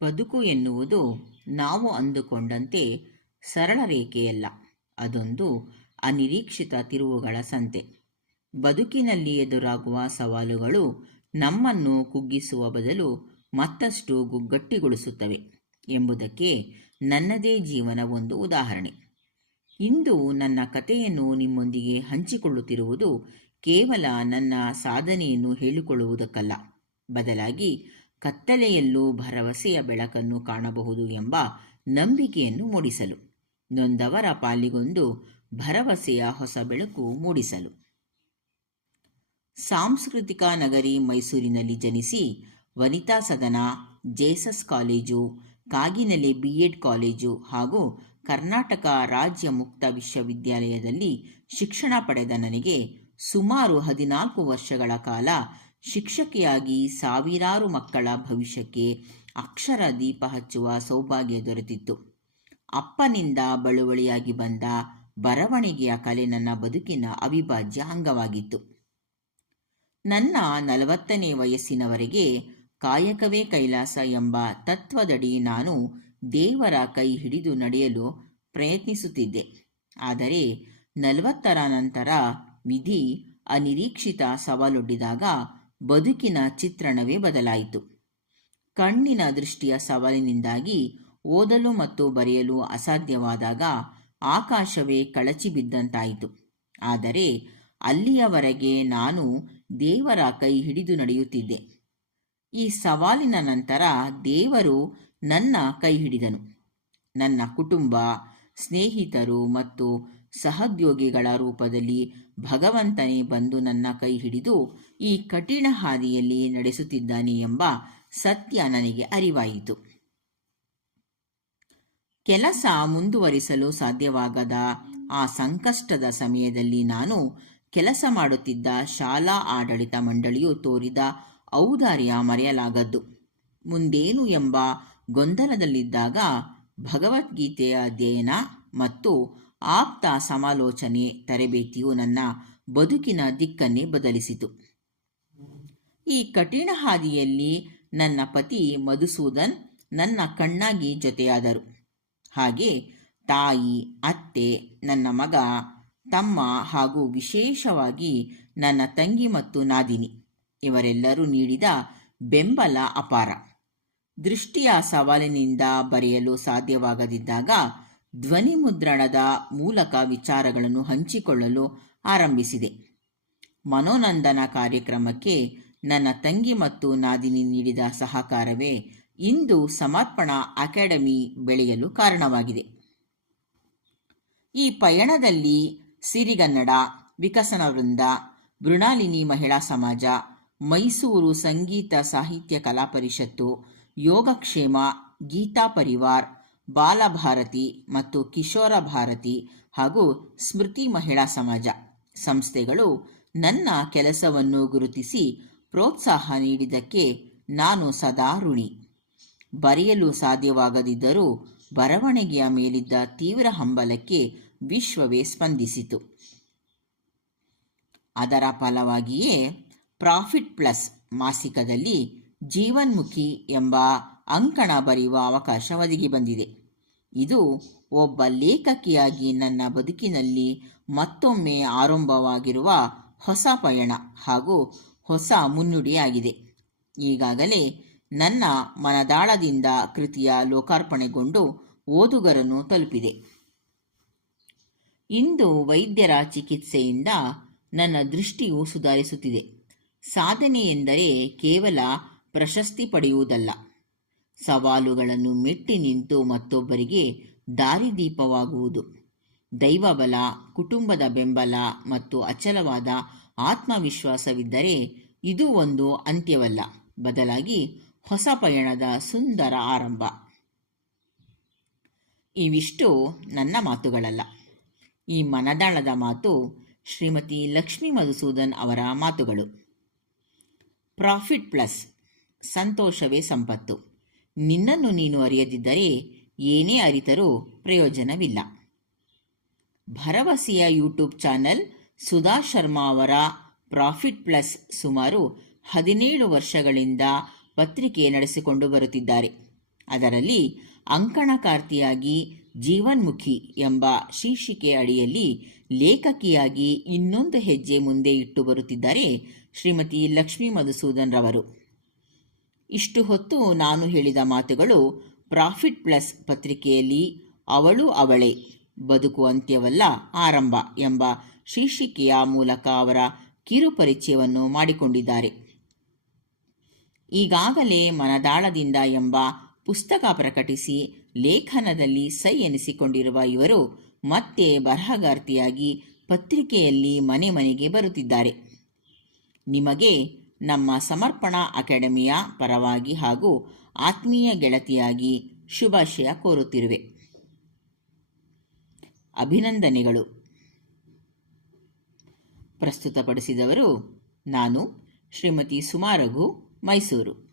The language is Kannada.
ಬದುಕು ಎನ್ನುವುದು ನಾವು ಅಂದುಕೊಂಡಂತೆ ಸರಳ ರೇಖೆಯಲ್ಲ. ಅದೊಂದು ಅನಿರೀಕ್ಷಿತ ತಿರುವುಗಳ ಸಂತೆ. ಬದುಕಿನಲ್ಲಿ ಎದುರಾಗುವ ಸವಾಲುಗಳು ನಮ್ಮನ್ನು ಕುಗ್ಗಿಸುವ ಬದಲು ಮತ್ತಷ್ಟು ಗಟ್ಟಿಗೊಳಿಸುತ್ತವೆ ಎಂಬುದಕ್ಕೆ ನನ್ನದೇ ಜೀವನ ಒಂದು ಉದಾಹರಣೆ. ಇಂದು ನನ್ನ ಕಥೆಯನ್ನು ನಿಮ್ಮೊಂದಿಗೆ ಹಂಚಿಕೊಳ್ಳುತ್ತಿರುವುದು ಕೇವಲ ನನ್ನ ಸಾಧನೆಯನ್ನು ಹೇಳಿಕೊಳ್ಳುವುದಕ್ಕಲ್ಲ, ಬದಲಾಗಿ ಕತ್ತಲೆಯಲ್ಲೂ ಭರವಸೆಯ ಬೆಳಕನ್ನು ಕಾಣಬಹುದು ಎಂಬ ನಂಬಿಕೆಯನ್ನು ಮೂಡಿಸಲು, ನೊಂದವರ ಪಾಲಿಗೊಂದು ಭರವಸೆಯ ಹೊಸ ಬೆಳಕು ಮೂಡಿಸಲು. ಸಾಂಸ್ಕೃತಿಕ ನಗರಿ ಮೈಸೂರಿನಲ್ಲಿ ಜನಿಸಿ ವನಿತಾ ಸದನ, Jesus college, Kaginele BEd college ಹಾಗೂ ಕರ್ನಾಟಕ ರಾಜ್ಯ ಮುಕ್ತ ವಿಶ್ವವಿದ್ಯಾಲಯದಲ್ಲಿ ಶಿಕ್ಷಣ ಪಡೆದ ನನಗೆ ಸುಮಾರು 14 ವರ್ಷಗಳ ಕಾಲ ಶಿಕ್ಷಕಿಯಾಗಿ ಸಾವಿರಾರು ಮಕ್ಕಳ ಭವಿಷ್ಯಕ್ಕೆ ಅಕ್ಷರ ದೀಪ ಹಚ್ಚುವ ಸೌಭಾಗ್ಯ ದೊರೆತಿತ್ತು. ಅಪ್ಪನಿಂದ ಬಳುವಳಿಯಾಗಿ ಬಂದ ಬರವಣಿಗೆಯ ಕಲೆ ನನ್ನ ಬದುಕಿನ ಅವಿಭಾಜ್ಯ ಅಂಗವಾಗಿತ್ತು. ನನ್ನ 40ನೇ ವಯಸ್ಸಿನವರೆಗೆ ಕಾಯಕವೇ ಕೈಲಾಸ ಎಂಬ ತತ್ವದಡಿ ನಾನು ದೇವರ ಕೈ ಹಿಡಿದು ನಡೆಯಲು ಪ್ರಯತ್ನಿಸುತ್ತಿದ್ದೆ. ಆದರೆ 40ರ ನಂತರ ವಿಧಿ ಅನಿರೀಕ್ಷಿತ ಸವಾಲೊಡ್ಡಿದಾಗ ಬದುಕಿನ ಚಿತ್ರಣವೇ ಬದಲಾಯಿತು. ಕಣ್ಣಿನ ದೃಷ್ಟಿಯ ಸವಾಲಿನಿಂದಾಗಿ ಓದಲು ಮತ್ತು ಬರೆಯಲು ಅಸಾಧ್ಯವಾದಾಗ ಆಕಾಶವೇ ಕಳಚಿ ಬಿದ್ದಂತಾಯಿತು. ಆದರೆ ಅಲ್ಲಿಯವರೆಗೆ ನಾನು ದೇವರ ಕೈ ಹಿಡಿದು ನಡೆಯುತ್ತಿದ್ದೆ. ಈ ಸವಾಲಿನ ನಂತರ ದೇವರು ನನ್ನ ಕೈ ಹಿಡಿದನು. ನನ್ನ ಕುಟುಂಬ, ಸ್ನೇಹಿತರು ಮತ್ತು ಸಹೋದ್ಯೋಗಿಗಳ ರೂಪದಲ್ಲಿ ಭಗವಂತನೇ ಬಂದು ನನ್ನ ಕೈ ಹಿಡಿದು ಈ ಕಠಿಣ ಹಾದಿಯಲ್ಲಿ ನಡೆಸುತ್ತಿದ್ದಾನೆ ಎಂಬ ಸತ್ಯ ನನಗೆ ಅರಿವಾಯಿತು. ಕೆಲಸ ಮುಂದುವರಿಸಲು ಸಾಧ್ಯವಾಗದ ಆ ಸಂಕಷ್ಟದ ಸಮಯದಲ್ಲಿ ನಾನು ಕೆಲಸ ಮಾಡುತ್ತಿದ್ದ ಶಾಲಾ ಆಡಳಿತ ಮಂಡಳಿಯು ತೋರಿದ ಔದಾರ್ಯ ಮರೆಯಲಾಗದ್ದು. ಮುಂದೇನು ಎಂಬ ಗೊಂದಲದಲ್ಲಿದ್ದಾಗ ಭಗವದ್ಗೀತೆಯ ಅಧ್ಯಯನ ಮತ್ತು ಆಪ್ತ ಸಮಾಲೋಚನೆ ತರಬೇತಿಯು ನನ್ನ ಬದುಕಿನ ದಿಕ್ಕನ್ನೇ ಬದಲಿಸಿತು. ಈ ಕಠಿಣ ಹಾದಿಯಲ್ಲಿ ನನ್ನ ಪತಿ ಮಧುಸೂದನ್ ನನ್ನ ಕಣ್ಣಾಗಿ ಜೊತೆಯಾದರು. ಹಾಗೆ ತಾಯಿ, ಅತ್ತೆ, ನನ್ನ ಮಗ, ತಮ್ಮ ಹಾಗೂ ವಿಶೇಷವಾಗಿ ನನ್ನ ತಂಗಿ ಮತ್ತು ನಾದಿನಿ ಇವರೆಲ್ಲರೂ ನೀಡಿದ ಬೆಂಬಲ ಅಪಾರ. ದೃಷ್ಟಿಯ ಸವಾಲಿನಿಂದ ಬರೆಯಲು ಸಾಧ್ಯವಾಗದಿದ್ದಾಗ ಧ್ವನಿ ಮುದ್ರಣದ ಮೂಲಕ ವಿಚಾರಗಳನ್ನು ಹಂಚಿಕೊಳ್ಳಲು ಆರಂಭಿಸಿದೆ. ಮನೋನಂದನ ಕಾರ್ಯಕ್ರಮಕ್ಕೆ ನನ್ನ ತಂಗಿ ಮತ್ತು ನಾದಿನಿ ನೀಡಿದ ಸಹಕಾರವೇ ಇಂದು ಸಮರ್ಪಣಾ ಅಕಾಡೆಮಿ ಬೆಳೆಯಲು ಕಾರಣವಾಗಿದೆ. ಈ ಪಯಣದಲ್ಲಿ ಸಿರಿಗನ್ನಡ, ವಿಕಸನ ವೃಂದ, ಮೃಣಾಲಿನಿ ಮಹಿಳಾ ಸಮಾಜ, ಮೈಸೂರು ಸಂಗೀತ ಸಾಹಿತ್ಯ ಕಲಾ ಪರಿಷತ್ತು, ಯೋಗಕ್ಷೇಮ, ಗೀತಾ ಪರಿವಾರ್, ಬಾಲಭಾರತಿ ಮತ್ತು ಕಿಶೋರ ಭಾರತಿ ಹಾಗೂ ಸ್ಮೃತಿ ಮಹಿಳಾ ಸಮಾಜ ಸಂಸ್ಥೆಗಳು ನನ್ನ ಕೆಲಸವನ್ನು ಗುರುತಿಸಿ ಪ್ರೋತ್ಸಾಹ ನೀಡಿದ್ದಕ್ಕೆ ನಾನು ಸದಾ ಋಣಿ. ಬರೆಯಲು ಸಾಧ್ಯವಾಗದಿದ್ದರೂ ಬರವಣಿಗೆಯ ಮೇಲಿದ್ದ ತೀವ್ರ ಹಂಬಲಕ್ಕೆ ವಿಶ್ವವೇ ಸ್ಪಂದಿಸಿತು. ಅದರ ಫಲವಾಗಿಯೇ ಪ್ರಾಫಿಟ್ ಪ್ಲಸ್ ಮಾಸಿಕದಲ್ಲಿ ಜೀವನ್ಮುಖಿ ಎಂಬ ಅಂಕಣ ಬರೆಯುವ ಅವಕಾಶ ಒದಗಿ ಬಂದಿದೆ. ಇದು ಒಬ್ಬ ಲೇಖಕಿಯಾಗಿ ನನ್ನ ಬದುಕಿನಲ್ಲಿ ಮತ್ತೊಮ್ಮೆ ಆರಂಭವಾಗಿರುವ ಹೊಸ ಪಯಣ ಹಾಗೂ ಹೊಸ ಮುನ್ನುಡಿಯಾಗಿದೆ. ಈಗಾಗಲೇ ನನ್ನ ಮನದಾಳದಿಂದ ಕೃತಿಯ ಲೋಕಾರ್ಪಣೆಗೊಂಡು ಓದುಗರನ್ನು ತಲುಪಿದೆ. ಇಂದು ವೈದ್ಯರ ಚಿಕಿತ್ಸೆಯಿಂದ ನನ್ನ ದೃಷ್ಟಿಯು ಸುಧಾರಿಸುತ್ತಿದೆ. ಸಾಧನೆ ಎಂದರೆ ಕೇವಲ ಪ್ರಶಸ್ತಿ ಪಡೆಯುವುದಲ್ಲ, ಸವಾಲುಗಳನ್ನು ಮೆಟ್ಟಿ ನಿಂತು ಮತ್ತೊಬ್ಬರಿಗೆ ದಾರಿದೀಪವಾಗುವುದು. ದೈವಬಲ, ಕುಟುಂಬದ ಬೆಂಬಲ ಮತ್ತು ಅಚಲವಾದ ಆತ್ಮವಿಶ್ವಾಸವಿದ್ದರೆ ಇದು ಒಂದು ಅಂತ್ಯವಲ್ಲ, ಬದಲಾಗಿ ಹೊಸ ಪಯಣದ ಸುಂದರ ಆರಂಭ. ಇವಿಷ್ಟು ನನ್ನ ಮಾತುಗಳಲ್ಲ. ಈ ಮನದಾಳದ ಮಾತು ಶ್ರೀಮತಿ ಲಕ್ಷ್ಮೀ ಮಧುಸೂದನ್ ಅವರ ಮಾತುಗಳು. ಪ್ರಾಫಿಟ್ ಪ್ಲಸ್, ಸಂತೋಷವೇ ಸಂಪತ್ತು. ನಿನ್ನನ್ನು ನೀನು ಅರಿಯದಿದ್ದರೆ ಏನೇ ಅರಿತರೂ ಪ್ರಯೋಜನವಿಲ್ಲ. ಭರವಸೆಯ ಯೂಟ್ಯೂಬ್ ಚಾನಲ್ ಸುಧಾ ಶರ್ಮಾ ಅವರ ಪ್ರಾಫಿಟ್ ಪ್ಲಸ್ ಸುಮಾರು 17 ವರ್ಷಗಳಿಂದ ಪತ್ರಿಕೆ ನಡೆಸಿಕೊಂಡು ಬರುತ್ತಿದ್ದಾರೆ. ಅದರಲ್ಲಿ ಅಂಕಣಕಾರ್ತಿಯಾಗಿ ಜೀವನ್ಮುಖಿ ಎಂಬ ಶೀರ್ಷಿಕೆ ಅಡಿಯಲ್ಲಿ ಲೇಖಕಿಯಾಗಿ ಇನ್ನೊಂದು ಹೆಜ್ಜೆ ಮುಂದೆ ಇಟ್ಟು ಬರುತ್ತಿದ್ದಾರೆ ಶ್ರೀಮತಿ ಲಕ್ಷ್ಮೀ ಮಧುಸೂದನ್ ರವರು. ಇಷ್ಟು ಹೊತ್ತು ನಾನು ಹೇಳಿದ ಮಾತುಗಳು ಪ್ರಾಫಿಟ್ ಪ್ಲಸ್ ಪತ್ರಿಕೆಯಲ್ಲಿ ಅವಳು ಅವಳೇ ಬದುಕು ಅಂತ್ಯವಲ್ಲ ಆರಂಭ ಎಂಬ ಶೀರ್ಷಿಕೆಯ ಮೂಲಕ ಅವರ ಕಿರು ಪರಿಚಯವನ್ನು ಮಾಡಿಕೊಂಡಿದ್ದಾರೆ. ಈಗಾಗಲೇ ಮನದಾಳದಿಂದ ಎಂಬ ಪುಸ್ತಕ ಪ್ರಕಟಿಸಿ ಲೇಖನದಲ್ಲಿ ಸೈ ಎನಿಸಿಕೊಂಡಿರುವ ಇವರು ಮತ್ತೆ ಬರಹಗಾರ್ತಿಯಾಗಿ ಪತ್ರಿಕೆಯಲ್ಲಿ ಮನೆ ಮನೆಗೆ ಬರುತ್ತಿದ್ದಾರೆ. ನಿಮಗೆ ನಮ್ಮ ಸಮರ್ಪಣಾ ಅಕಾಡೆಮಿಯ ಪರವಾಗಿ ಹಾಗೂ ಆತ್ಮೀಯ ಗೆಳತಿಯಾಗಿ ಶುಭಾಶಯ ಕೋರುತ್ತಿರುವೆ. ಅಭಿನಂದನೆಗಳು. ಪ್ರಸ್ತುತಪಡಿಸಿದವರು ನಾನು ಶ್ರೀಮತಿ ಸುಮಾ ರಘು, ಮೈಸೂರು.